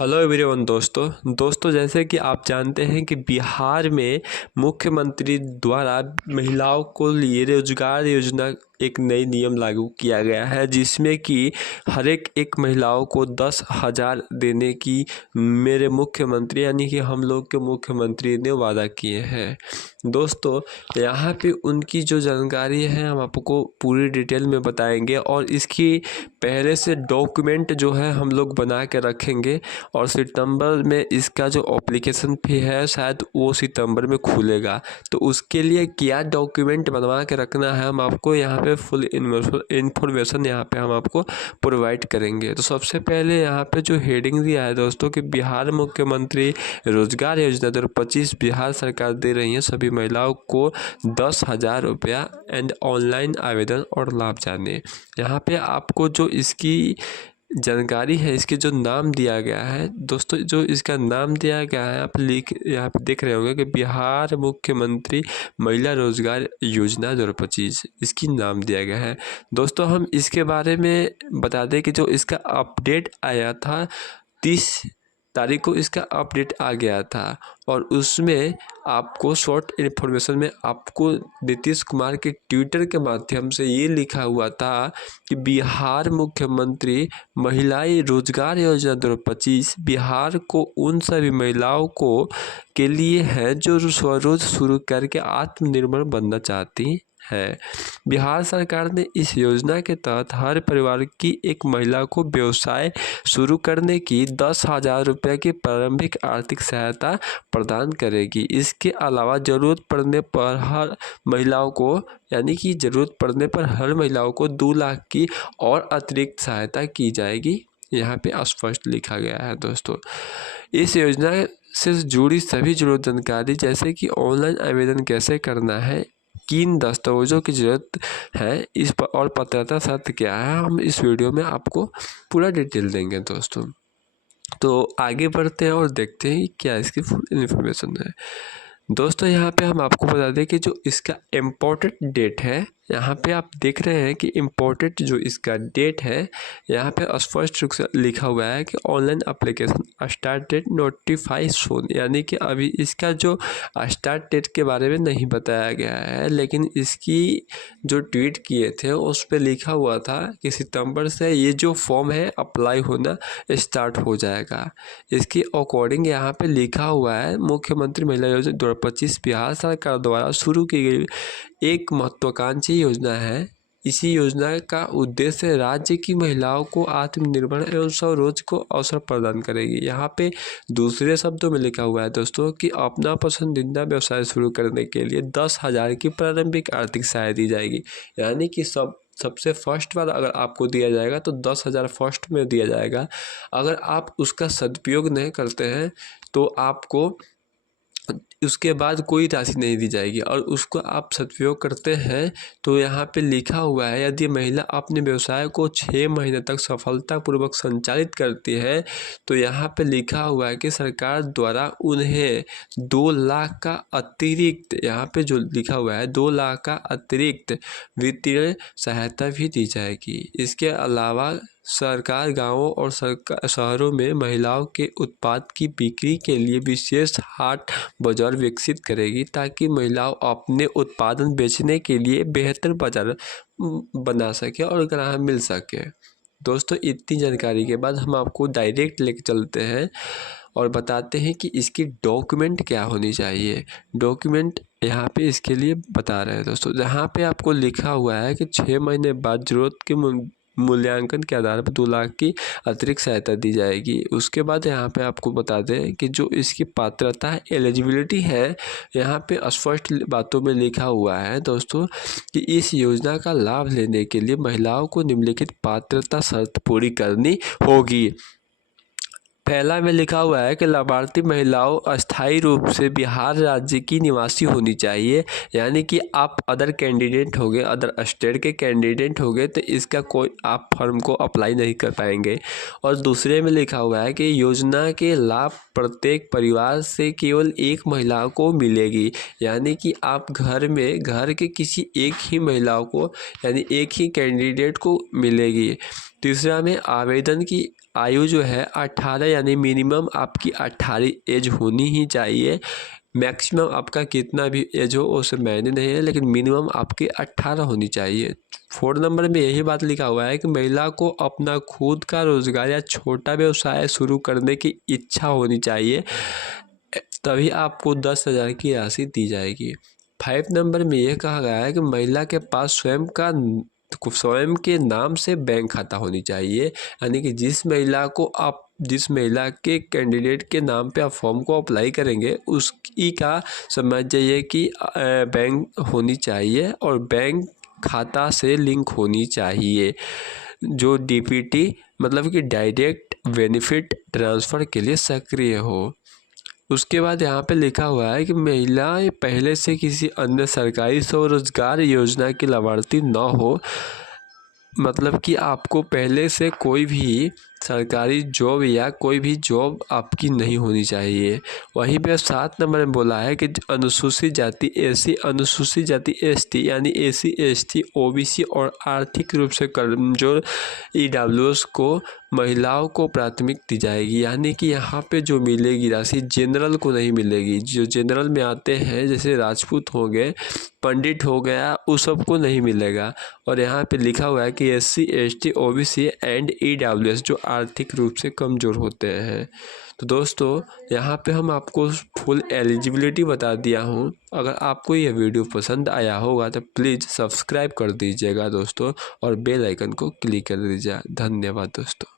Hello everyone दोस्तों जैसे कि आप जानते हैं कि बिहार में मुख्यमंत्री द्वारा महिलाओं को लिए रोजगार योजना एक नई नियम लागू किया गया है, जिसमें कि हर एक महिलाओं को 10,000 देने की मेरे मुख्यमंत्री यानी कि हम लोग के मुख्यमंत्री ने वादा किए हैं। दोस्तों यहाँ पे उनकी जो जानकारी है हम आपको पूरी डिटेल में बताएंगे और इसकी पहले से डॉक्यूमेंट जो है हम लोग बना के रखेंगे और सितंबर में इसका जो एप्लीकेशन फी है शायद वो सितंबर में खुलेगा। तो उसके लिए क्या डॉक्यूमेंट बनवा के रखना है हम आपको यहाँ पे फुल इन्फॉर्मेशन यहाँ पे हम आपको प्रोवाइड करेंगे। तो सबसे पहले यहाँ पे जो हेडिंग दिया है दोस्तों कि बिहार मुख्यमंत्री रोजगार योजना 2025 बिहार सरकार दे रही है सभी महिलाओं को 10,000 रुपया एंड ऑनलाइन आवेदन और लाभ जाने। यहाँ पे आपको जो इसकी जानकारी है, इसके जो नाम दिया गया है दोस्तों, जो इसका नाम दिया गया है आप यहाँ पे देख रहे होंगे कि बिहार मुख्यमंत्री महिला रोजगार योजना 2025 इसकी नाम दिया गया है। दोस्तों हम इसके बारे में बता दें कि जो इसका अपडेट आया था 30 तारीख को इसका अपडेट आ गया था और उसमें आपको शॉर्ट इन्फॉर्मेशन में आपको नीतीश कुमार के ट्विटर के माध्यम से ये लिखा हुआ था कि बिहार मुख्यमंत्री महिलाएं रोजगार योजना 2025 बिहार को उन सभी महिलाओं को के लिए है जो स्वरोज शुरू करके आत्मनिर्भर बनना चाहती है। बिहार सरकार ने इस योजना के तहत हर परिवार की एक महिला को व्यवसाय शुरू करने की 10,000 रुपये की प्रारंभिक आर्थिक सहायता प्रदान करेगी। इसके अलावा ज़रूरत पड़ने पर हर महिलाओं को यानी कि ज़रूरत पड़ने पर हर महिलाओं को 2 लाख की और अतिरिक्त सहायता की जाएगी। यहाँ पे स्पष्ट लिखा गया है। दोस्तों इस योजना से जुड़ी सभी जरूरत जानकारी जैसे कि ऑनलाइन आवेदन कैसे करना है, किन दस्तावेजों की ज़रूरत है, इस पर और पात्रता शर्त क्या है, हम इस वीडियो में आपको पूरा डिटेल देंगे। दोस्तों तो आगे बढ़ते हैं और देखते हैं क्या इसकी फुल इन्फॉर्मेशन है। दोस्तों यहाँ पे हम आपको बता दें कि जो इसका इम्पोर्टेंट डेट है, यहाँ पे आप देख रहे हैं कि इम्पोर्टेंट जो इसका डेट है यहाँ पे स्पष्ट रूप से लिखा हुआ है कि online application start date notify soon, यानी कि अभी इसका जो स्टार्ट डेट के बारे में नहीं बताया गया है, लेकिन इसकी जो ट्वीट किए थे उस पर लिखा हुआ था कि सितंबर से ये जो फॉर्म है अप्लाई होना स्टार्ट हो जाएगा। इसके अकॉर्डिंग यहाँ पे लिखा हुआ है मुख्यमंत्री महिला योजना 2025 बिहार सरकार द्वारा शुरू की गई एक महत्वाकांक्षी योजना है। इसी योजना का उद्देश्य राज्य की महिलाओं को आत्मनिर्भर एवं स्वरोजगार को अवसर प्रदान करेगी। यहाँ पे दूसरे शब्दों में लिखा हुआ है दोस्तों कि अपना पसंदीदा व्यवसाय शुरू करने के लिए 10,000 की प्रारंभिक आर्थिक सहायता दी जाएगी। यानी कि सबसे फर्स्ट वाला अगर आपको दिया जाएगा तो 10,000 फर्स्ट में दिया जाएगा। अगर आप उसका सदुपयोग नहीं करते हैं तो आपको उसके बाद कोई राशि नहीं दी जाएगी, और उसको आप सदुपयोग करते हैं तो यहाँ पे लिखा हुआ है यदि महिला अपने व्यवसाय को 6 महीने तक सफलतापूर्वक संचालित करती है तो यहाँ पे लिखा हुआ है कि सरकार द्वारा उन्हें 2 लाख का अतिरिक्त, यहाँ पे जो लिखा हुआ है 2 लाख का अतिरिक्त वित्तीय सहायता भी दी जाएगी। इसके अलावा सरकार गांवों और शहरों में महिलाओं के उत्पाद की बिक्री के लिए विशेष हाट बाजार विकसित करेगी ताकि महिलाओं अपने उत्पादन बेचने के लिए बेहतर बाजार बना सके और ग्राहक मिल सके। दोस्तों इतनी जानकारी के बाद हम आपको डायरेक्ट लेके चलते हैं और बताते हैं कि इसकी डॉक्यूमेंट क्या होनी चाहिए। डॉक्यूमेंट यहाँ पे इसके लिए बता रहे हैं दोस्तों, जहाँ पे आपको लिखा हुआ है कि 6 महीने बाद जरूरत के मूल्यांकन के आधार पर 2 लाख की अतिरिक्त सहायता दी जाएगी। उसके बाद यहाँ पे आपको बता दें कि जो इसकी पात्रता है, एलिजिबिलिटी है, यहाँ पे स्पष्ट बातों में लिखा हुआ है दोस्तों कि इस योजना का लाभ लेने के लिए महिलाओं को निम्नलिखित पात्रता शर्त पूरी करनी होगी। पहला में लिखा हुआ है कि लाभार्थी महिलाओं अस्थायी रूप से बिहार राज्य की निवासी होनी चाहिए, यानी कि आप अदर कैंडिडेट हो गए, अदर स्टेट के कैंडिडेट हो गए तो इसका कोई आप फॉर्म को अप्लाई नहीं कर पाएंगे। और दूसरे में लिखा हुआ है कि योजना के लाभ प्रत्येक परिवार से केवल एक महिला को मिलेगी, यानी कि आप घर के किसी एक ही महिलाओं को यानी एक ही कैंडिडेट को मिलेगी। तीसरा में आवेदन की आयु जो है 18 यानी मिनिमम आपकी 18 एज होनी ही चाहिए। मैक्सिमम आपका कितना भी एज हो उससे मायने नहीं है, लेकिन मिनिमम आपकी 18 होनी चाहिए। 4 नंबर में यही बात लिखा हुआ है कि महिला को अपना खुद का रोजगार या छोटा व्यवसाय शुरू करने की इच्छा होनी चाहिए, तभी आपको 10,000 की राशि दी जाएगी। 5 नंबर में यह कहा गया है कि महिला के पास स्वयं के नाम से बैंक खाता होनी चाहिए, यानी कि जिस महिला के कैंडिडेट के नाम पे आप फॉर्म को अप्लाई करेंगे उसकी का समझ जाइए कि बैंक होनी चाहिए और बैंक खाता से लिंक होनी चाहिए, जो डीपीटी मतलब कि डायरेक्ट बेनिफिट ट्रांसफ़र के लिए सक्रिय हो। उसके बाद यहाँ पे लिखा हुआ है कि महिलाएं पहले से किसी अन्य सरकारी स्वरोजगार योजना की लाभार्थी न हो, मतलब कि आपको पहले से कोई भी सरकारी जॉब या कोई भी जॉब आपकी नहीं होनी चाहिए। वहीं पे 7 नंबर में बोला है कि अनुसूचित जाति एससी, अनुसूचित जाति एसटी यानी एससी एसटी ओबीसी और आर्थिक रूप से कमजोर ईडब्ल्यूएस को महिलाओं को प्राथमिकता दी जाएगी, यानी कि यहाँ पे जो मिलेगी राशि जनरल को नहीं मिलेगी। जो जनरल में आते हैं जैसे राजपूत हो गए, पंडित हो गया, उस सबको नहीं मिलेगा। और यहाँ पे लिखा हुआ है कि SC ST OBC and EWS जो आर्थिक रूप से कमज़ोर होते हैं। तो दोस्तों यहाँ पे हम आपको फुल एलिजिबिलिटी बता दिया हूँ। अगर आपको यह वीडियो पसंद आया होगा तो प्लीज़ सब्सक्राइब कर दीजिएगा दोस्तों, और बेल आइकन को क्लिक कर दीजिएगा। धन्यवाद दोस्तों।